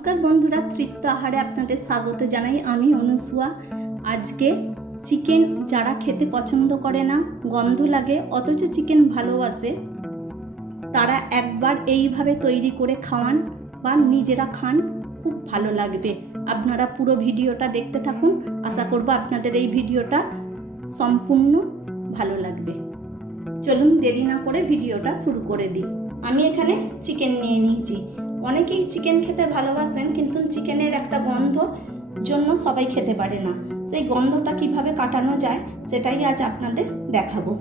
নমস্কার বন্ধুরা, তৃপ্ত আহারে আপনাদের স্বাগত জানাই আমি অনুসুয়া। আজকে চিকেন যারা খেতে পছন্দ করে না, গন্ধ লাগে, অথচ চিকেন ভালোবাসে, তারা একবার এইভাবে তৈরি করে খাওয়ান বা নিজেরা খান, খুব ভালো লাগবে। আপনারা পুরো ভিডিওটা দেখতে থাকুন, আশা করব আপনাদের এই ভিডিওটা সম্পূর্ণ ভালো লাগবে। চলুন দেরি না করে ভিডিওটা শুরু করে দিই। আমি এখানে চিকেন নিয়ে নিয়েছি। অনেকেই চিকেন খেতে ভালোবাসেন, কিন্তু চিকেনের একটা গন্ধ জন্য সবাই খেতে পারে না। সেই গন্ধটা কীভাবে কাটানো যায়, সেটাই আজ আপনাদের দেখাবো।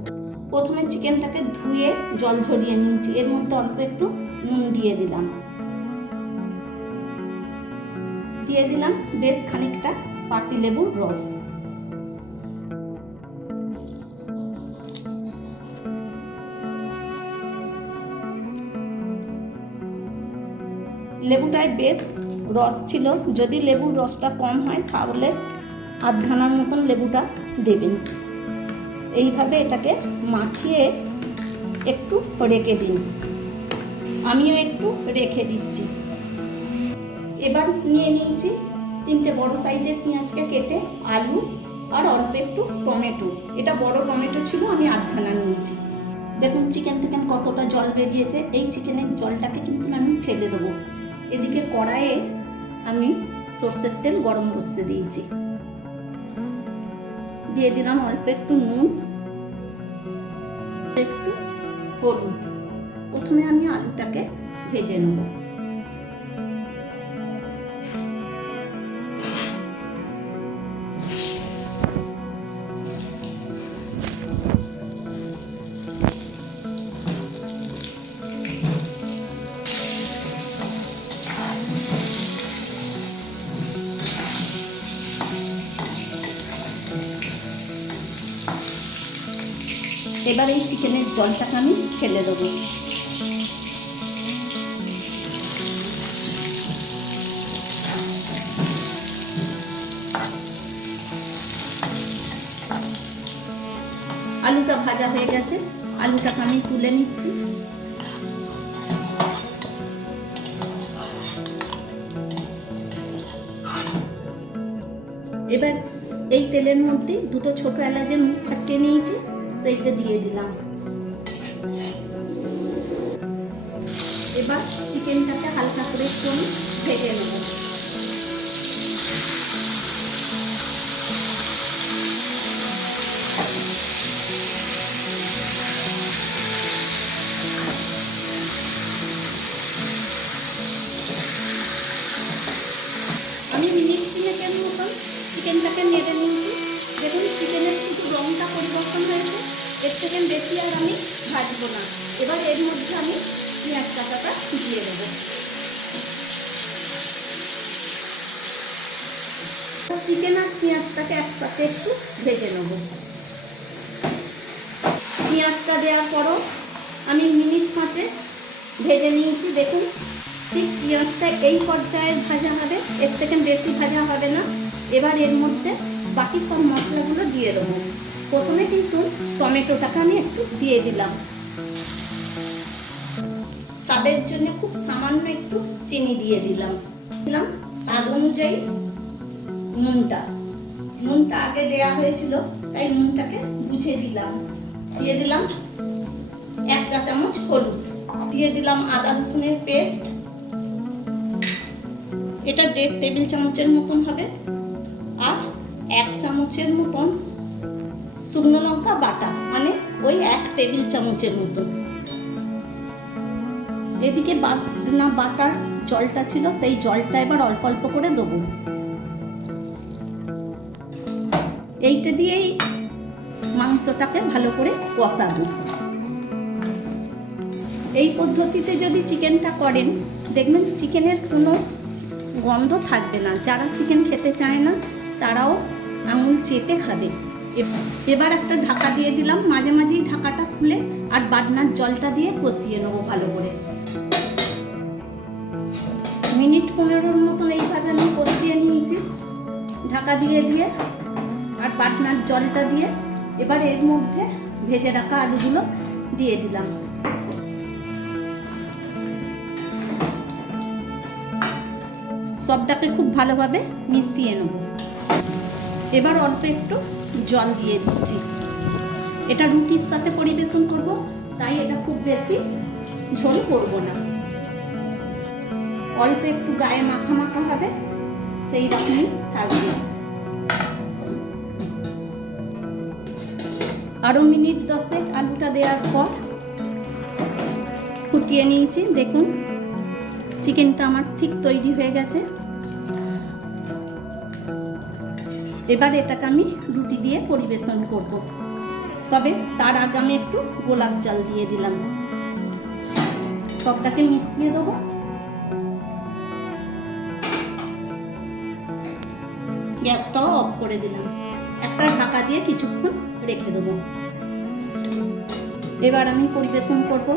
প্রথমে চিকেনটাকে ধুয়ে জল ঝরিয়ে নিয়েছি। এর মধ্যে অল্প একটু নুন দিয়ে দিলাম। দিয়ে দিলাম বেশ খানিকটা পাতিলেবুর রস। লেবুটায় বেশ রস ছিল। যদি লেবুর রসটা কম হয়, তাহলে আধখানার মতন লেবুটা দেবেন। এইভাবে এটাকে মাখিয়ে একটু রেখে দিন। আমিও একটু রেখে দিচ্ছি। এবার নিয়ে নিয়েছি তিনটে বড় সাইজের পেঁয়াজকে কেটে আলু আর অল্প একটু টমেটো। এটা বড় টমেটো ছিল, আমি আধখানা নিয়েছি। দেখুন, চিকেন থেকে কতটা জল বেরিয়েছে। এই চিকেনের জলটাকে কিন্তু আমি ফেলে দেবো। এদিকে কড়াইয়ে আমি সর্ষের তেল গরম বসতে দিয়েছি। দিয়ে দিলাম অল্প একটু নুন, একটু হলুদ। প্রথমে আমি আলুটাকে ভেজে নেব। এবার এই চিকেনের জলটাকে আমি ফেলে দেবো। আলুটা ভাজা হয়ে গেছে। আলুটাকে আমি তুলে নিচ্ছি। এবার এই তেলের মধ্যে দুটো ছোট এলাচের মুখ ফাটিয়ে নিয়েছি। সেইটা দিয়ে দিলাম। এবার চিকেনটাকে হালকা করে একটু ভেজে নেব। আমি মিনিট তিনেকের মতন চিকেনটাকে নেড়ে নিয়েছি। দেখুন চিকেনের কিন্তু রঙটা পরিবর্তন হয়েছে, এর থেকে বেশি আর আমি ভাজবো না। এবার এর মধ্যে আমি পেঁয়াজ কাটাটা দিয়ে দেবো। চিকেন আর পেঁয়াজটাকে একসাথে একটু ভেজে নেব। পেঁয়াজটা দেওয়ার পরও আমি মিনিট পাঁচে ভেজে নিয়েছি। দেখুন, ঠিক পেঁয়াজটা এই পর্যায়ে ভাজা হবে, এর থেকে বেশি ভাজা হবে না। এবার এর মধ্যে বাকি সব মশলাগুলো দিয়ে দেবো। প্রথমে কিন্তু টমেটোটাকে আমি একটু দিয়ে দিলাম। স্বাদের জন্য খুব সামান্য একটু চিনি দিয়ে দিলাম। দিলাম স্বাদ অনুযায়ী নুনটা। নুনটা আগে দেয়া হয়েছিল, তাই নুনটাকে বুঝে দিলাম। দিয়ে দিলাম এক চা চামচ হলুদ। দিয়ে দিলাম আদা রসুনের পেস্ট। এটা দেড় টেবিল চামচের মতন হবে। আর এক চামচের মতন শুকনো লঙ্কা বাটা মানে ওই এক টেবিল চামচের মতন। এদিকে না বাটার জলটা ছিল, সেই জলটা এবার অল্প অল্প করে দেবো। এইটা দিয়েই মাংসটাকে ভালো করে কষাবো। এই পদ্ধতিতে যদি চিকেনটা করেন, দেখবেন চিকেনের কোনো গন্ধ থাকবে না। যারা চিকেন খেতে চায় না, তারাও আঙুল চেটে খাবে। এবার একটা ঢাকা দিয়ে দিলাম, মাঝে মাঝেই ঢাকাটা খুলে আর বাটনার জলটা দিয়ে কষিয়ে নেব ভালো করে। মিনিট পনেরোর মতন এইভাবে আমি কষিয়ে নিয়েছি। ঢাকা দিয়ে দিয়ে আর বাটনার জলটা দিয়ে এবার এর মধ্যে ভেজে রাখা আলুগুলো দিয়ে দিলাম। সবটাকে খুব ভালোভাবে মিশিয়ে নেব। এবার অল্প একটু জল দিয়ে দিচ্ছি। এটা রুটির সাথে পরিবেশন করব, তাই এটা খুব বেশি ঝোল করব না। অল্প একটু গায়ে মাখা মাখা হবে, সেই রকমই থাকবে। আরও মিনিট দশেক আলুটা দেওয়ার পর ফুটিয়ে নিয়েছি, দেখুন, চিকেনটা আমার ঠিক তৈরি হয়ে গেছে। এবার এটাকে আমি রুটি দিয়ে পরিবেশন করব। তবে তার আগে আমি একটু গোলাপ জল দিয়ে দিলাম। সবটাকে মিশিয়ে দেবো। গ্যাসটাও অফ করে দিলাম। একটা ঢাকা দিয়ে কিছুক্ষণ রেখে দেবো। এবার আমি পরিবেশন করব।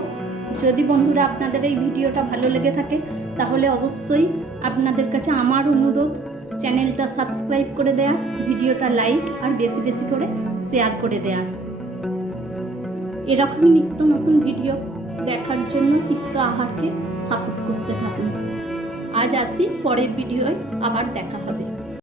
যদি বন্ধুরা আপনাদের এই ভিডিওটা ভালো লেগে থাকে, তাহলে অবশ্যই আপনাদের কাছে আমার অনুরোধ চ্যানেলটা সাবস্ক্রাইব করে দেয়া, ভিডিওটা লাইক আর বেশি বেশি করে শেয়ার করে দেয়া। এরকমই নিত্য নতুন ভিডিও দেখার জন্য তৃপ্ত আহারকে সাপোর্ট করতে থাকুন। আজ আসি, পরের ভিডিওয় আবার দেখা হবে।